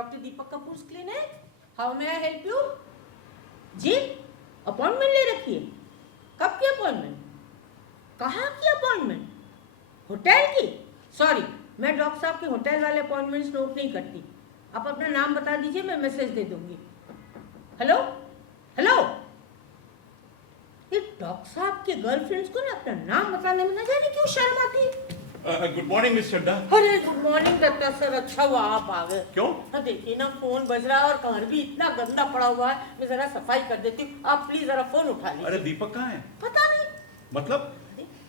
Doctor Deepak Kapoor clinic, how may I help you? जी, appointment ले रखी है? कब की अपॉइंटमेंट? कहाँ की अपॉइंटमेंट? होटल की? सॉरी, मैं डॉक्टर साहब के होटल वाले अपॉइंटमेंट्स नोट नहीं करती। आप अपना नाम बता दीजिए, मैं मैसेज दे दूंगी। हेलो हेलो, ये डॉक्टर साहब के गर्लफ्रेंड्स को ना अपना नाम बताने में न जाने क्यों शर्म आती है। गुड मॉर्निंग मिस चड्डा। अरे गुड मॉर्निंग दत्ता सर, अच्छा हुआ आप आ गए। क्यों? देखिए ना, फोन बज रहा है और घर भी इतना गंदा पड़ा हुआ है, मैं जरा सफाई कर देती हूँ, आप प्लीज जरा फोन उठा लीजिए। अरे दीपक कहाँ है? पता नहीं, मतलब?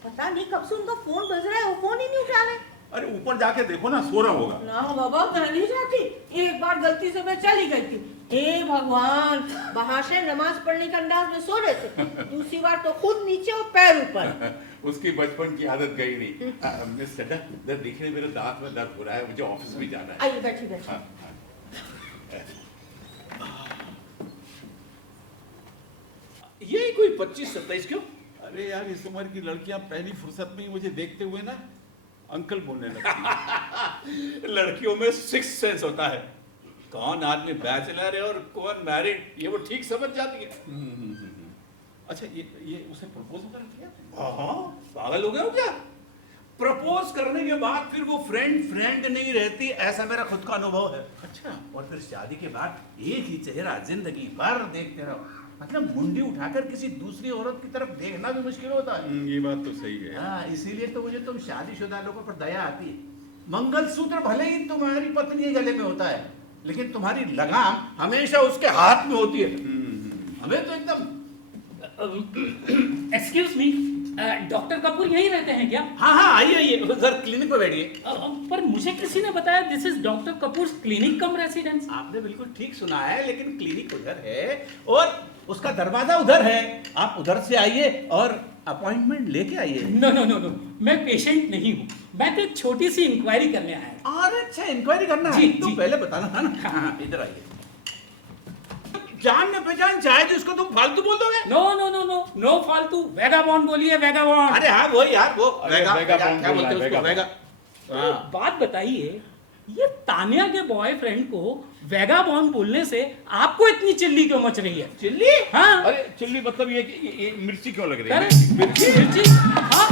पता नहीं कब से उनका फोन बज रहा है, वो फोन ही नहीं उठा रहे। अरे ऊपर जाके देखो ना, सो रहा होगा। ना बाबा, मैं नहीं जाती, एक बार गलती से मैं चली गई थी। हे भगवान, बाहर से नमाज पढ़ने के अंदाज में सो रहे थे, दूसरी बार तो खुद नीचे और पैर ऊपर। उसकी बचपन की आदत गई नहीं। मिस चड्डा, देखिए मेरे दांत में दर्द हो रहा है, मुझे ऑफिस भी जाना है। आइए बैठिए बैठिए। ये कोई 25-27 क्यों? अरे यार, इस उम्र की लड़कियां पहली फुर्सत में ही मुझे देखते हुए ना अंकल बोलने लगती। लड़कियों में सिक्स सेंस होता है, कौन आदमी बैचलर है और कौन मैरिड, ये वो ठीक समझ जाती है। अच्छा, ये उसे प्रपोज वगैरह किया? हाँ, पागल हो गए हो क्या? प्रपोज करने के बाद फिर वो फ्रेंड नहीं रहती, ऐसा मेरा खुद का अनुभव है। अच्छा। और फिर शादी के बाद एक ही चेहरा जिंदगी भर देखते रहो, मतलब मुंडी उठाकर किसी दूसरी औरत की तरफ देखना भी मुश्किल होता है। ये बात तो सही है। हाँ, इसीलिए तो मुझे तुम शादीशुदा लोगों पर दया आती है। मंगलसूत्र भले ही तुम्हारी पत्नी के गले में होता है, लेकिन तुम्हारी लगाम हमेशा उसके हाथ में होती है। हमें तो एकदम। एक्सक्यूज मी, डॉक्टर कपूर यहीं रहते हैं क्या? हाँ हाँ, आइए सर, क्लिनिक पे बैठिए। पर मुझे किसी ने बताया this is doctor Kapoor clinic come residence. आपने बिल्कुल ठीक सुना है, लेकिन क्लिनिक उधर है और उसका दरवाजा उधर है। आप उधर से आइए और अपॉइंटमेंट लेके आइए। नो नो नो नो, मैं पेशेंट नहीं हूँ, मैं तो एक छोटी सी इंक्वायरी करने आया। और अच्छा, इंक्वायरी करना है? जी, तो जी। पहले बताना था ना। हाँ, इधर आइए। जान पहचान चाहे जिसको तुम फालतू बोल दोगे। No no no no no फालतू, वेगाबॉन्ड बोलिए, वेगाबॉन्ड। अरे हाँ, वो यार, वो वेगाबॉन्ड क्या बोलते हैं बोलना है, उसको? वेगा। हाँ। बात बताइए, ये तानिया के बॉयफ्रेंड को वेगाबॉन्ड बोलने से आपको इतनी चिल्ली क्यों मच रही है? चिल्ली? हाँ, अरे चिल्ली मतलब ये मिर्ची क्यों लग रही अरे है? मिर्ची मिर्ची, हाँ।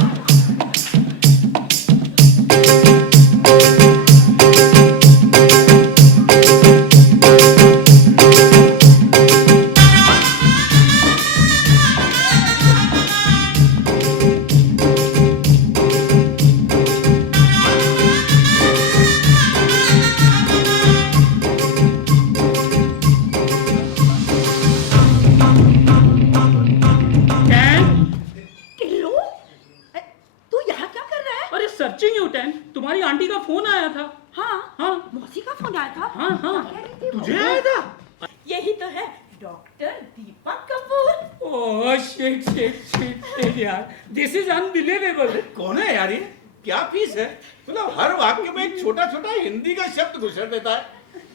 टिल्लू, तू यहाँ क्या कर रहा है? अरे सर्चिंग यू टैन, तुम्हारी आंटी का फोन आया था। हाँ हाँ मौसी का फोन आया था। हाँ हाँ। क्या कह रही थी वो? तुझे आया था? यही तो है doctor Deepak Kapoor. Oh shit shit shit shit यार, दिस इज अनबिलीवेबल। कौन है यार ये? क्या फीस है? मतलब हर वाक्य में एक छोटा छोटा हिंदी का शब्द घुसर देता है।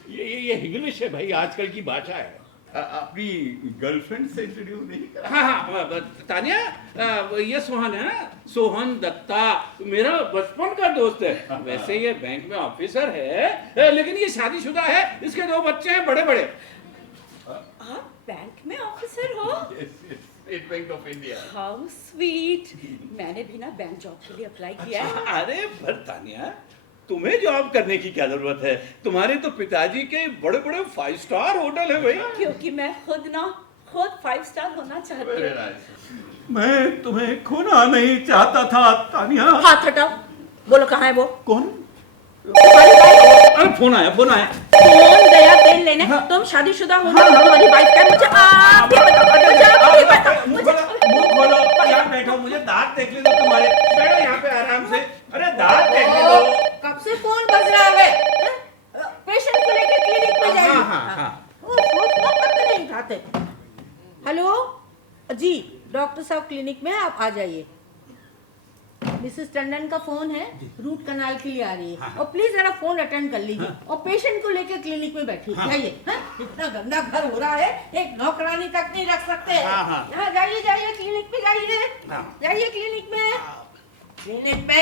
ये इंग्लिश है भाई, आजकल की भाषा है। अपनी गर्लफ्रेंड से इंट्रोड्यूस नहीं करा? हाँ हाँ, तानिया, ये सोहन है ना, सोहन दत्ता, मेरा बचपन का दोस्त है। वैसे ये बैंक में ऑफिसर है, लेकिन ये शादीशुदा है, इसके 2 बच्चे हैं बड़े बड़े। आप बैंक में ऑफिसर हो? State bank of India. How sweet. मैंने भी ना बैंक जॉब के लिए अप्लाई किया है। अरे पर तानिया, तुम्हें जॉब करने की क्या जरूरत है? तुम्हारे तो पिताजी के बड़े बड़े 5 स्टार होटल है भाई। क्योंकि मैं खुद 5 स्टार होना चाहती हूँ। मैं तुम्हें खोना नहीं चाहता था तानिया। हाथ हटाओ, बोलो कहाँ है वो? कौन? तुम्हारी वाइफ। अरे फोन आया। कौन गया तेल लेने? तुम शादीशुदा हो ना? तुम्हारी वाइफ का मुझे आप ये बताओ, मुंह खोलो, यहाँ बैठो, मुझे दांत देख ले दो तुम्हारे। बैठो यहाँ पे आराम से। अरे दांत देख ले दो। कब से फोन बज रहा है? पेशेंट को लेके क्लिनिक में जाइए। फोन नहीं उठाते। हेलो जी, डॉक्टर साहब क्लिनिक में, आप आ जाइए। मिसेस टंडन का फोन है, रूट कनाल के लिए आ रही है। और प्लीज जरा फोन अटेंड कर लीजिए। और पेशेंट को लेकर क्लिनिक में बैठिए। जाइए। इतना गंदा घर हो रहा है, एक नौकरानी तक नहीं रख सकते। यहाँ जाइए जाइए, क्लिनिक पे जाइए। जाइए क्लिनिक में, क्लिनिक पे।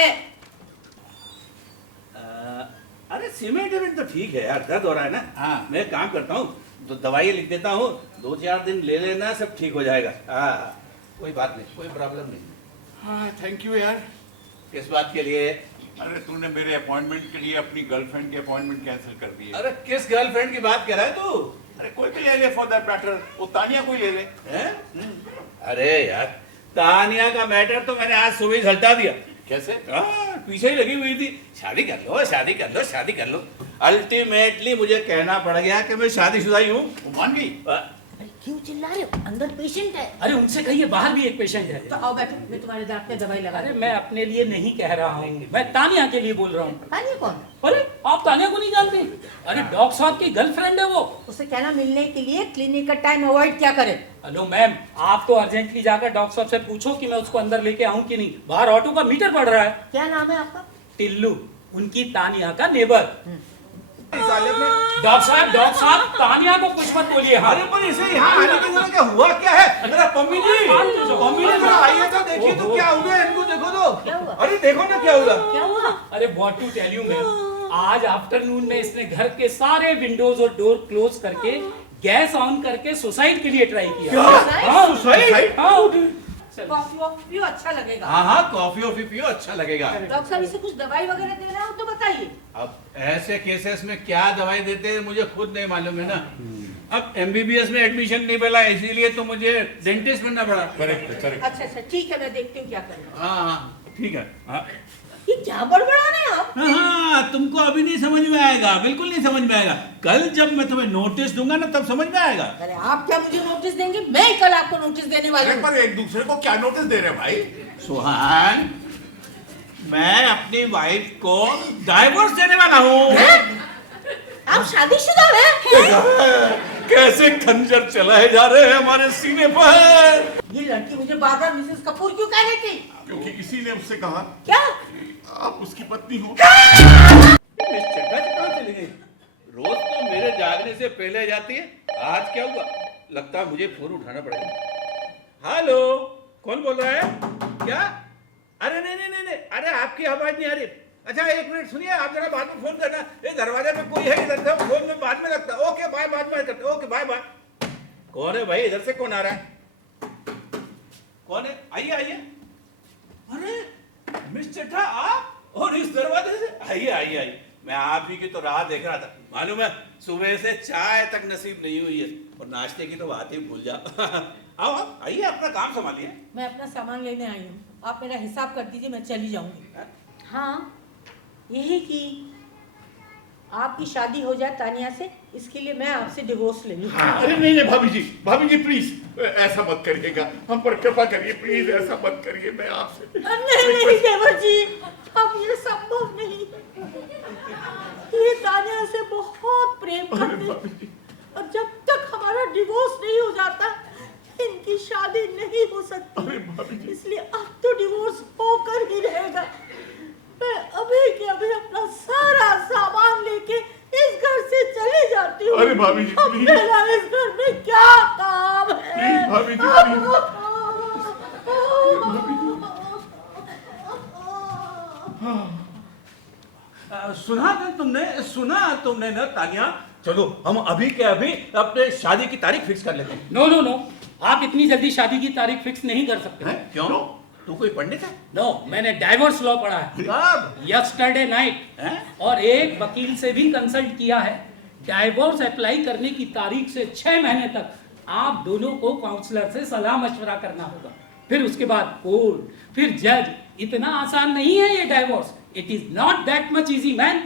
अरे सीमेंट तो ठीक है यार, दर्द हो रहा है ना। हाँ। मैं एक काम करता हूँ, तो दवाई लिख देता हूँ, 2-4 दिन ले लेना, सब ठीक हो जाएगा। हाँ, कोई बात नहीं, कोई प्रॉब्लम नहीं। हाँ थैंक यू यार। किस बात के लिए? अरे तूने मेरे अपॉइंटमेंट के लिए अपनी गर्लफ्रेंड की अपॉइंटमेंट कैंसिल कर दी है। अरे किस गर्लफ्रेंड की बात कर रहा है तू? अरे कोई भी ले ले फॉर दैट मैटर, वो तानिया कोई ले ले। हैं? अरे यार, तानिया का मैटर तो मैंने आज सुबह ही झलटा दिया। कैसे? पीछे ही लगी हुई थी, शादी कर लो, शादी कर लो, शादी कर लो। अल्टीमेटली मुझे कहना पड़ गया कि मैं शादीशुदा ही हूँ। वो मान गई? अरे क्यों चिल्ला रहे हो? अंदर पेशेंट है। अरे उनसे कहिए बाहर भी एक पेशेंट है। तो आओ बैठो, मैं तुम्हारे दांत में दवाई लगा अरे दूं। मैं अपने लिए नहीं कह रहा हूँ, मैं तानिया के लिए बोल रहा हूँ। तानिया कौन? अरे आप तानिया को नहीं जानते? अरे डॉक्टर साहब की गर्लफ्रेंड है वो। उसे कहना मिलने के लिए क्लिनिक का टाइम अवॉइड क्या करे। हेलो मैम, आप तो अर्जेंटली जाकर डॉक्टर साहब से पूछो कि मैं उसको अंदर लेके आऊं कि नहीं। बाहर ऑटो का मीटर पड़ रहा है। क्या नाम है आपका? टिल्लू, उनकी तानिया का नेबर। डॉक्टर साहब तानिया को कुछ मत बोलिए। हाँ अरे पर इसे यहाँ आने के जरा क्या हुआ क्या है? अरे पम्मी जी जरा आइए तो देखिए तो क्या हुआ है, इनको देखो तो। क्या हुआ? अरे देखो ना क्या हुआ। क्या हुआ? अरे what to tell you ma'am, आज आफ्टरनून में इसने घर के सारे विंडोज और डोर क्लोज करके गैस ऑन करके सुसाइड के लिए ट्राई किया। क्या? हाँ, सुसाइड? हाँ। कॉफी वॉफी पियो, अच्छा लगेगा। हाँ कॉफी वॉफी पियो, अच्छा लगेगा। डॉक्टर साहब इसे कुछ दवाई वगैरह देना हो तो बताइए। अब ऐसे केसेस में क्या दवाई देते हैं मुझे खुद नहीं मालूम है ना। अब एमबीबीएस में एडमिशन नहीं मिला, इसीलिए तो मुझे डेंटिस्ट बनना पड़ा। Correct correct. अच्छा अच्छा ठीक है, मैं देखती हूँ क्या करना। हाँ ठीक है। हाँ ये क्या बड़बड़ा रहे हैं आप? हाँ, तुमको अभी नहीं समझ में आएगा, बिल्कुल नहीं समझ में आएगा। कल जब मैं तुम्हें नोटिस दूंगा ना तब समझ में आएगा। अरे आप क्या मुझे नोटिस देंगे? मैं ही कल आपको नोटिस देने वाली अरे हूँ। पर एक दूसरे को क्या नोटिस दे रहे हैं भाई? सुहान, मैं अपनी वाइफ को डाइवोर्स देने वाला हूँ। आप शादीशुदा हैं? कैसे खंजर चलाए जा रहे हैं हमारे सीने पर। ये लड़की मुझे बार बार मिसेस कपूर क्यों कह रही थी? क्योंकि इसी ने उससे कहा क्या? आप उसकी पत्नी हो। मिस चड्ढा से कहाँ चली गई? रोज तो मेरे जागने से पहले जाती है, आज क्या हुआ? लगता है मुझे फोन उठाना पड़ेगा। हेलो, कौन बोल रहा है? क्या? अरे नहीं नहीं नहीं नहीं, अरे आपकी आवाज नहीं आ रही। अच्छा एक मिनट सुनिए, आप जरा बाद में फोन करना। ये दरवाजे में कोई है इधर से, फोन में बाद में लगता। ओके बाय, बाद में करते। Okay bye bye. कौन है भाई? इधर से कौन आ रहा है? कौन है? आइए आइए। अरे मिस चड्ढा आप, और इस दरवाजे से? आइए आइए आइए, मैं आप ही की तो राह देख रहा था। मालूम है सुबह से चाय तक नसीब नहीं हुई है, और नाश्ते की तो बात ही भूल जा। आओ आओ, आइए अपना काम संभालिए। मैं अपना सामान लेने आई हूँ, आप मेरा हिसाब कर दीजिए, मैं चली जाऊंगी। हाँ यही कि आपकी शादी हो जाए तानिया से, इसके लिए मैं आपसे डिवोर्स ले लूँ। अरे नहीं नहीं भाभी जी प्लीज ऐसा मत करिएगा, हम पर कृपा करिए, प्लीज ऐसा मत करिए, मैं आपसे। नहीं देवर जी, अब ये संभव नहीं। ये तानिया से बहुत प्रेम करते हैं, और जब तक हमारा डिवोर्स नहीं हो जाता इनकी शादी नहीं हो सकती। इसलिए अब तो डिवोर्स होकर ही रहेगा। मैं अभी के अभी अपना सारा सामान लेके इस घर से चली जाती हूँ। अरे भाभी जी, अब प्लीज। मेरा इस घर में क्या काम है? प्लीज भाभी जी, सुना तुमने ना तानिया? चलो हम अभी के अभी अपने शादी की तारीख फिक्स कर लेते हैं। नो नो नो, आप इतनी जल्दी शादी की तारीख फिक्स नहीं कर सकते। हैं? क्यों? तू कोई पंडित है? नो, मैंने डाइवोर्स लॉ पढ़ा है कब? यस्टरडे नाइट, हैं? और एक वकील से भी कंसल्ट किया है। डाइवोर्स अप्लाई करने की तारीख से 6 महीने तक आप दोनों को काउंसलर से सलाह मशवरा करना होगा, फिर उसके बाद कोर्ट, फिर जज। इतना आसान नहीं है ये divorce. It is not that much easy man.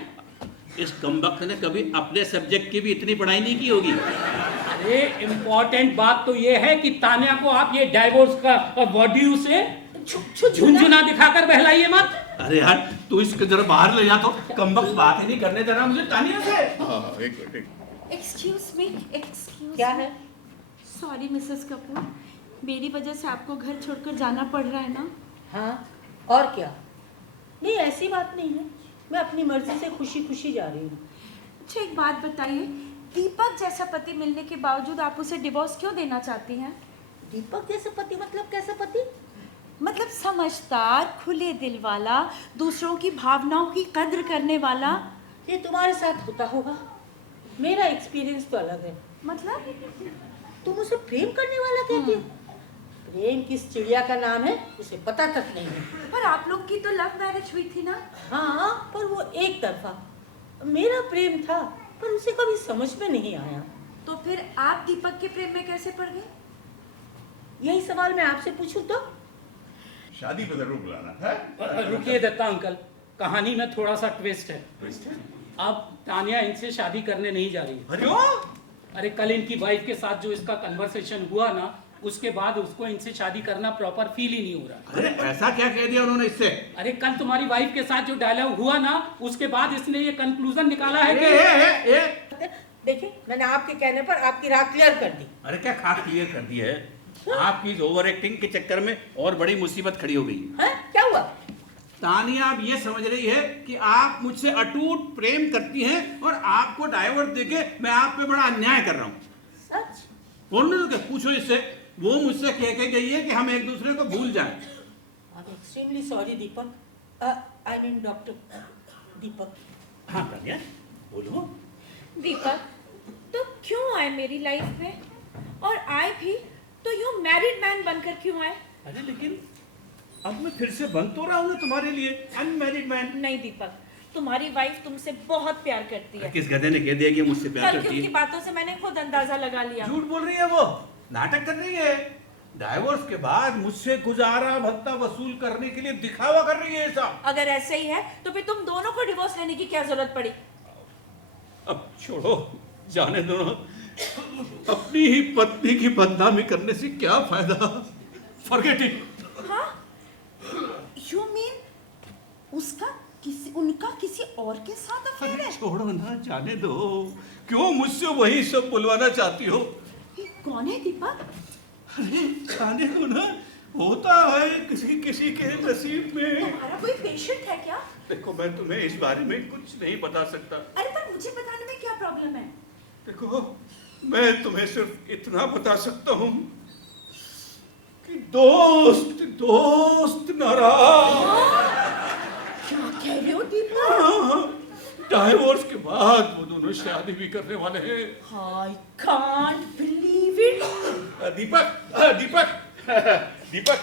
इस कमबख्त ने कभी अपने सब्जेक्ट की भी इतनी पढ़ाई नहीं की होगी। अरे इम्पोर्टेंट बात तो ये है कि तानिया को आप ये डाइवोर्स का वॉड्यू से झुंझुना दिखाकर बहलाइए मत। अरे यार तू इसको जरा बाहर ले जा, तो कमबख्त बात ही नहीं करने दे रहा मुझे तानिया से। हाँ एक मिनट। Excuse me, excuse. क्या है? सॉरी मिसेस कपूर, मेरी वजह से आपको घर छोड़कर जाना पड़ रहा है ना? हाँ और क्या? नहीं ऐसी बात नहीं है, मैं अपनी मर्जी से खुशी खुशी जा रही हूँ। अच्छा एक बात बताइए, दीपक जैसा पति मिलने के बावजूद आप उसे डिवोर्स क्यों देना चाहती हैं? दीपक जैसे पति मतलब कैसा पति? मतलब समझदार, खुले दिल वाला, दूसरों की भावनाओं की कद्र करने वाला। ये तुम्हारे साथ होता होगा, मेरा एक्सपीरियंस तो अलग है। मतलब तुम उसे प्रेम करने वाला कहती हो? प्रेम किस चिड़िया का नाम है उसे पता तक नहीं है। पर आप लोग की तो लव मैरिज हुई थी ना? हाँ, पर वो एक तरफा। मेरा प्रेम था पर उसे कभी समझ में नहीं आया। तो फिर आप दीपक के प्रेम में कैसे पड़ गए? यही सवाल मैं आपसे पूछूं तो? शादी पे जरूर बुलाना है। रुकिए दत्ता अंकल, कहानी में थोड़ा सा ट्विस्ट है। अब तानिया इनसे शादी करने नहीं जा रही। अरे कल इनकी वाइफ के साथ जो इसका कन्वर्सेशन हुआ ना, उसके बाद उसको इनसे शादी करना प्रॉपर फील ही नहीं हो रहा। अरे ऐसा क्या कह दिया उन्होंने इससे? अरे कल तुम्हारी वाइफ के साथ जो डायलॉग हुआ ना, उसके बाद इसने ये कंक्लूजन निकाला है कि देखिए, मैंने आपके कहने पर आपकी राह क्लियर कर दी। अरे क्या खास क्लियर कर दी है? आपकी इस ओवर एक्टिंग के चक्कर में और बड़ी मुसीबत खड़ी हो गई है। क्या हुआ? तानिया अब ये समझ रही है कि आप मुझसे अटूट प्रेम करती हैं और आपको डाइवोर्स देके मैं आप पे बड़ा अन्याय कर रहा हूँ। सच? बोलने दो, क्या पूछो इससे। वो मुझसे कह के गई है कि हम एक दूसरे को भूल जाएं। I am extremely sorry Deepak, I mean doctor Deepak. हाँ तानिया बोलो। दीपक तो क्यों आए मेरी लाइफ में? और आए भी तो यूं मैरिड मैन बनकर क्यों आए? अरे लेकिन अब मैं फिर से बन तो रहा हूँ ना तुम्हारे लिए, अनमैरिड मैन। नहीं दीपक, तुम्हारी वाइफ तुमसे बहुत प्यार करती है। किस गधे ने कह दिया कि मुझसे प्यार कल की करती उनकी है? बातों से मैंने खुद अंदाजा लगा लिया। झूठ बोल रही है वो, नाटक कर रही है। डाइवोर्स के बाद मुझसे गुजारा भत्ता वसूल करने के लिए दिखावा कर रही है सब। अगर ऐसे ही है तो फिर तुम दोनों को डिवोर्स लेने की क्या जरूरत पड़ी? अब छोड़ो, जाने दो। अपनी ही पत्नी की बदनामी करने से क्या फायदा? Forget it. हाँ? You mean उनका किसी और के साथ अफेयर है? छोड़ो ना, जाने दो। क्यों मुझसे वही सब बुलवाना चाहती हो? ये कौन है दीपक? अरे जाने दो ना, होता है किसी किसी के नसीब में। तुम्हारा कोई पेशेंट है क्या? देखो मैं तुम्हें इस बारे में कुछ नहीं बता सकता। अरे पर मुझे बताने में क्या प्रॉब्लम है? देखो मैं तुम्हें सिर्फ इतना बता सकता हूँ कि दोस्त नाराज। क्या कह रहे हो दीपक? डाइवोर्स के बाद वो दोनों शादी भी करने वाले हैं। I can't believe it. Deepak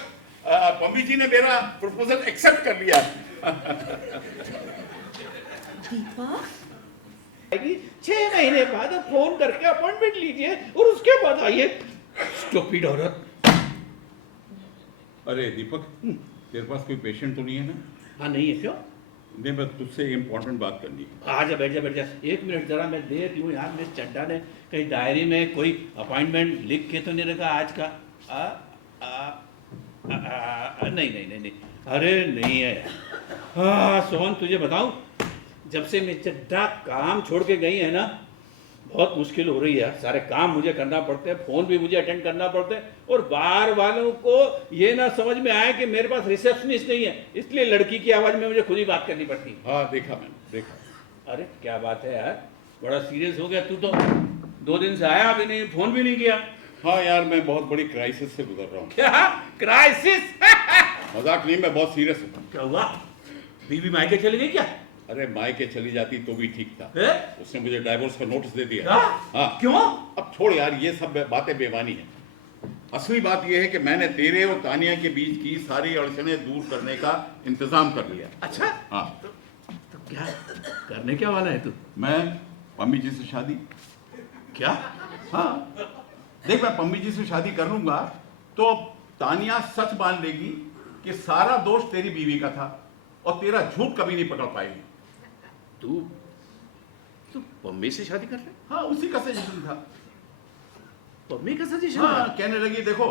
mummy ji ने मेरा प्रपोजल एक्सेप्ट कर लिया। दीपक 6 महीने बाद फोन करके अपॉइंटमेंट लीजिए और उसके बाद आइए। स्टूपिड औरत। अरे दीपक, तेरे पास कोई पेशेंट तो नहीं है ना? हाँ नहीं है। क्यों? नहीं, बस तुझसे इम्पोर्टेंट बात करनी है। आजा बैठ जा। 1 मिनट जरा, मैं देख लूँ यार। मिस चड्डा ने कहीं डायरी में कोई अपॉइंटमेंट लिख के तो नहीं रखा आज का? नहीं। अरे नहीं है। हाँ सोहन, तुझे बताऊं, जब से मैं चड्डा काम छोड़ के गई है ना, बहुत मुश्किल हो रही है। सारे काम मुझे करना पड़ते हैं, फोन भी मुझे अटेंड करना पड़ते हैं, और बार वालों को ये ना समझ में आए कि मेरे पास रिसेप्शनिस्ट नहीं है, इसलिए लड़की की आवाज में मुझे खुद ही बात करनी पड़ती है। हाँ देखा मैंने, देखा। अरे क्या बात है यार, बड़ा सीरियस हो गया तू तो। 2 दिन से आया भी नहीं, फोन भी नहीं किया। हाँ यार, मैं बहुत बड़ी क्राइसिस से गुजर रहा हूँ। क्या क्राइसिस? मजाक नहीं, मैं बहुत सीरियस हूँ। क्या हुआ? बीवी मायके चली गई क्या? अरे मायके चली जाती तो भी ठीक था। उसने मुझे डाइवोर्स का नोटिस दे दिया। हाँ। क्यों? अब छोड़ यार, ये सब बातें बेमानी है। असली बात यह है कि मैंने तेरे और तानिया के बीच की सारी अड़चने दूर करने का इंतजाम कर लिया। अच्छा। हाँ। तो क्या करने क्या वाला है तू? मैं मम्मी जी से शादी। क्या? हाँ देख, मैं मम्मी जी से शादी कर लूंगा तो तानिया सच मान लेगी कि सारा दोष तेरी बीवी का था और तेरा झूठ कभी नहीं पकड़ पाएगी। तू मम्मी से शादी कर ले? हाँ, उसी का सजेशन था। मम्मी का सजेशन? हाँ, कहने लगी देखो,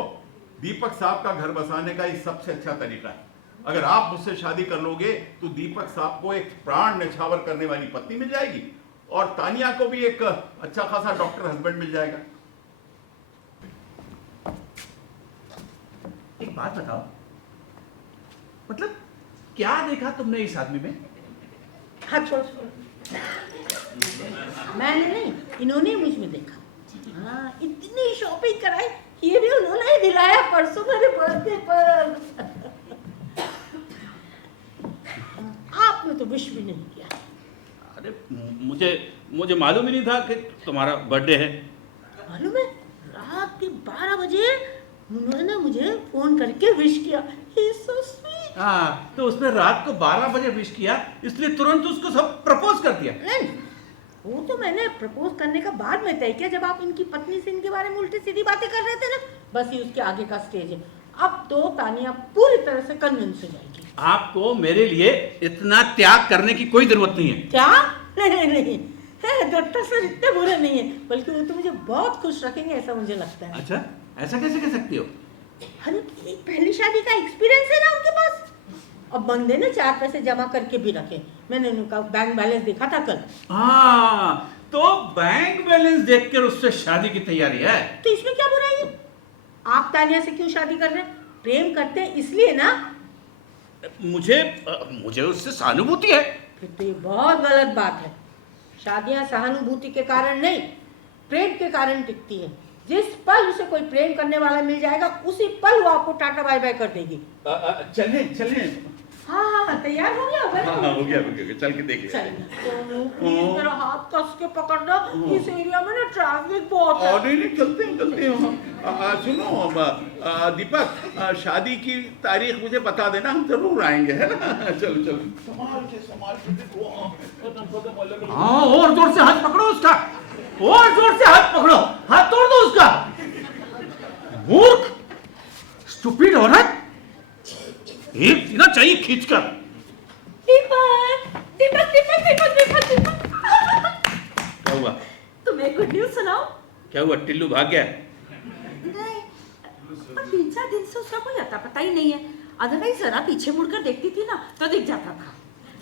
दीपक साहब का घर बसाने का ये सबसे अच्छा तरीका है। अगर आप मुझसे शादी कर लोगे तो दीपक साहब को एक प्राण न्यौछावर करने वाली पत्नी मिल जाएगी और तानिया को भी एक अच्छा खासा डॉक्टर हस्बैंड मिल जाएगा। एक बात बताओ, मतलब क्या देखा तुमने इस आदमी में? हाँ छोड़, मैंने नहीं, इन्होंने मुझ में देखा। हाँ, इतनी शॉपिंग कराई, ये भी उन्होंने ही दिलाया परसों मेरे बर्थडे पर। आपने तो विश भी नहीं किया। अरे मुझे मालूम ही नहीं था कि तुम्हारा बर्थडे है। मालूम है, रात के 12 बजे उन्होंने मुझे फोन करके विश किया। He is so sweet. हाँ, तो उसने रात को 12 बजे विश किया, इसलिए तुरंत उसको सब प्रपोज कर दिया। नहीं, वो तो मैंने प्रपोज करने का बाद में तय किया, जब आप इनकी पत्नी से इनके बारे में उल्टी सीधी बातें कर रहे थे ना। बस ये उसके आगे का स्टेज है। अब तो तानिया पूरी तरह से कन्विंस हो जाएगी। आपको मेरे लिए इतना त्याग करने की कोई जरूरत नहीं है। क्या? नहीं, डॉक्टर सर इतने बुरे नहीं है, बल्कि वो तो मुझे बहुत खुश रखेंगे, ऐसा मुझे लगता है। अच्छा, ऐसा कैसे कह सकती हो? अरे पहली शादी का एक्सपीरियंस है ना उनके पास। अब बंदे ने 4 पैसे जमा करके भी रखे। मैंने उनका बैंक बैलेंस देखा था कल। हाँ, तो बैंक बैलेंस देखकर उससे शादी की तैयारी है। तो इसमें क्या बुराई है? आप तानिया से क्यों शादी कर रहे हैं? प्रेम करते हैं इसलिए ना। मुझे उससे सहानुभूति है। फिर तो ये बहुत गलत बात है। शादियां सहानुभूति के कारण नहीं, प्रेम के कारण टिकती है। जिस पल उसे कोई प्रेम करने वाला मिल जाएगा, उसी पल वो आपको टाटा बाय बाय कर देगी। चलें। हाँ, तैयार हो गया? हाँ, हो गया, चल के देख लिया। प्लीज मेरा हाथ कस के पकड़ना, इस एरिया में ना ट्रैफिक बहुत है। नहीं, चलते हैं। सुनो दीपक, शादी की तारीख मुझे बता देना, हम जरूर आएंगे, है ना? चलो संभाल के देखो। हाँ, और जोर से हाथ पकड़ो उसका, और जोर से हाथ पकड़ो, हाथ तोड़ दो उसका। मूर्ख, स्टूपिड औरत, एक देना चाहिए खींचकर। दीपक। क्या हुआ? तुम्हें गुड न्यूज सुनाओ? क्या हुआ? टिल्लू भाग गया? नहीं, पर 3-4 दिन से उसका कोई अता पता ही नहीं है। अदरवाइज जरा पीछे मुड़कर देखती थी ना तो दिख जाता था।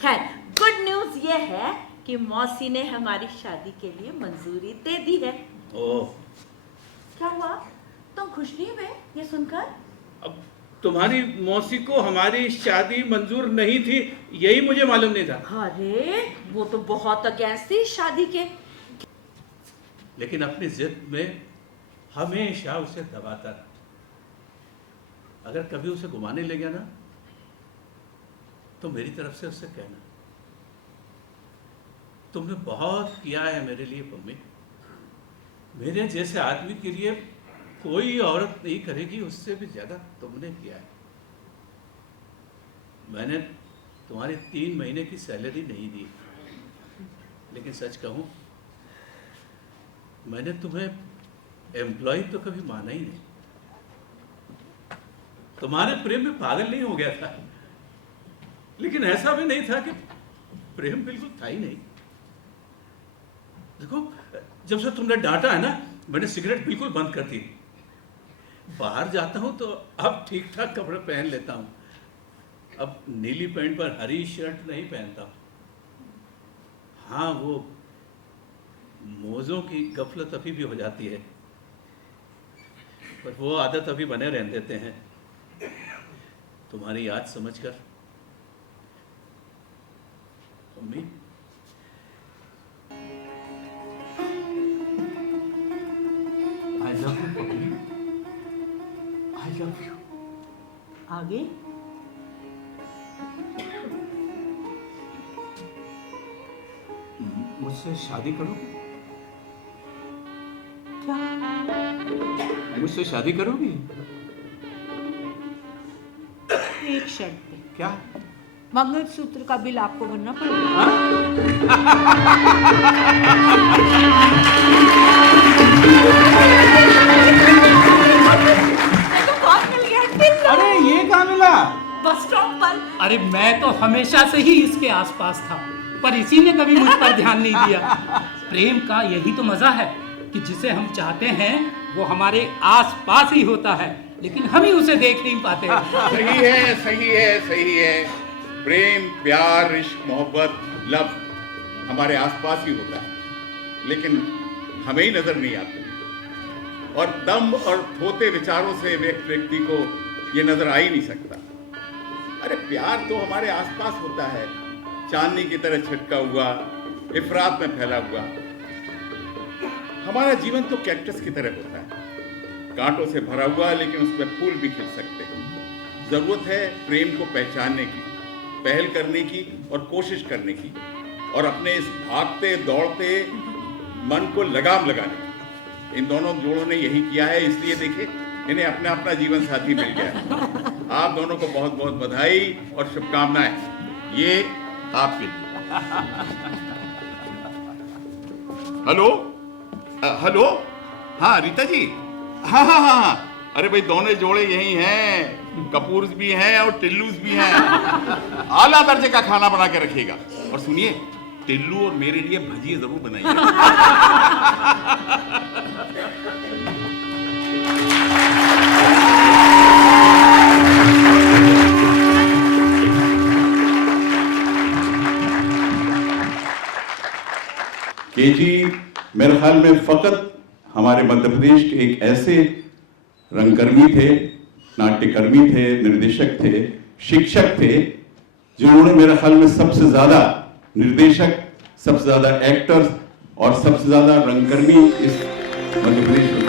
खैर, गुड न्यूज ये है कि मौसी ने हमारी शादी के लिए मंजूरी दे दी है। ओह, क्या हुआ? तुम खुश नहीं हुए ये सुनकर? अब तुम्हारी मौसी को हमारी शादी मंजूर नहीं थी, यही मुझे मालूम नहीं था। अरे वो तो बहुत अगेंस्ट थी शादी के। लेकिन अपनी जिद में हमेशा उसे दबाता रहा। अगर कभी उसे घुमाने ले गया ना, तो मेरी तरफ से उससे कहना, तुमने बहुत किया है मेरे लिए मम्मी। मेरे जैसे आदमी के लिए कोई औरत नहीं करेगी, उससे भी ज्यादा तुमने किया है। मैंने तुम्हारी 3 महीने की सैलरी नहीं दी, लेकिन सच कहूं, मैंने तुम्हें एम्प्लॉय तो कभी माना ही नहीं। तुम्हारे प्रेम में पागल नहीं हो गया था, लेकिन ऐसा भी नहीं था कि प्रेम बिल्कुल था ही नहीं। देखो, जब से तुमने डांटा है ना, मैंने सिगरेट बिल्कुल बंद कर दी। बाहर जाता हूं तो अब ठीक ठाक कपड़े पहन लेता हूं। अब नीली पैंट पर हरी शर्ट नहीं पहनता हूं। हाँ, वो मोजों की गफलत अभी भी हो जाती है, पर वो आदत अभी बने रहने देते हैं। तुम्हारी याद समझकर mummy, I love you mummy, I love you. आगे मुझसे शादी करोगी? क्या? मुझसे शादी करोगी? एक शर्त पे। क्या? मंगलसूत्र का बिल आपको भरना पड़ेगा। तो कौन मिल गया? टिल्लू। अरे ये कहाँ मिला? बस स्टॉप पर। अरे मैं तो हमेशा से ही इसके आसपास था, पर इसी ने कभी मुझ पर ध्यान नहीं दिया। प्रेम का यही तो मजा है कि जिसे हम चाहते हैं वो हमारे आसपास ही होता है, लेकिन हम ही उसे देख नहीं पाते। सही है। प्रेम, प्यार, इश्क, मोहब्बत, लव हमारे आसपास ही होता है, लेकिन हमें ही नजर नहीं आते। और दम और थोते विचारों से व्यक्ति को ये नजर आ ही नहीं सकता। अरे प्यार तो हमारे आसपास होता है, चांदनी की तरह छिटका हुआ, इफरात में फैला हुआ। हमारा जीवन तो कैक्टस की तरह होता है, कांटों से भरा हुआ, लेकिन उसमें फूल भी खिल सकते हैं। जरूरत है प्रेम को पहचानने की, पहल करने की और कोशिश करने की। और अपने इस भागते दौड़ते मन को लगाम लगाने। इन दोनों जोड़ों ने यही किया है, इसलिए देखिए इन्हें अपना अपना जीवन साथी मिल गया है। आप दोनों को बहुत बहुत बधाई और शुभकामनाएं। ये आपके लिए। हेलो हेलो, हाँ रीता जी, हाँ हाँ हाँ हाँ, अरे भाई दोनों जोड़े यही हैं, कपूर्स भी हैं और टिल्लूस भी हैं। आला दर्जे का खाना बना के रखिएगा। और सुनिए, टिल्लू और मेरे लिए भजिए जरूर बनाइए। केजी मेरे ख्याल में फकत हमारे मध्य प्रदेश के एक ऐसे रंगकर्मी थे, नाट्यकर्मी थे, निर्देशक थे, शिक्षक थे, जिन्होंने मेरे ख्याल में सबसे ज्यादा निर्देशक, सबसे ज्यादा एक्टर्स और सबसे ज्यादा रंगकर्मी इस मध्य प्रदेश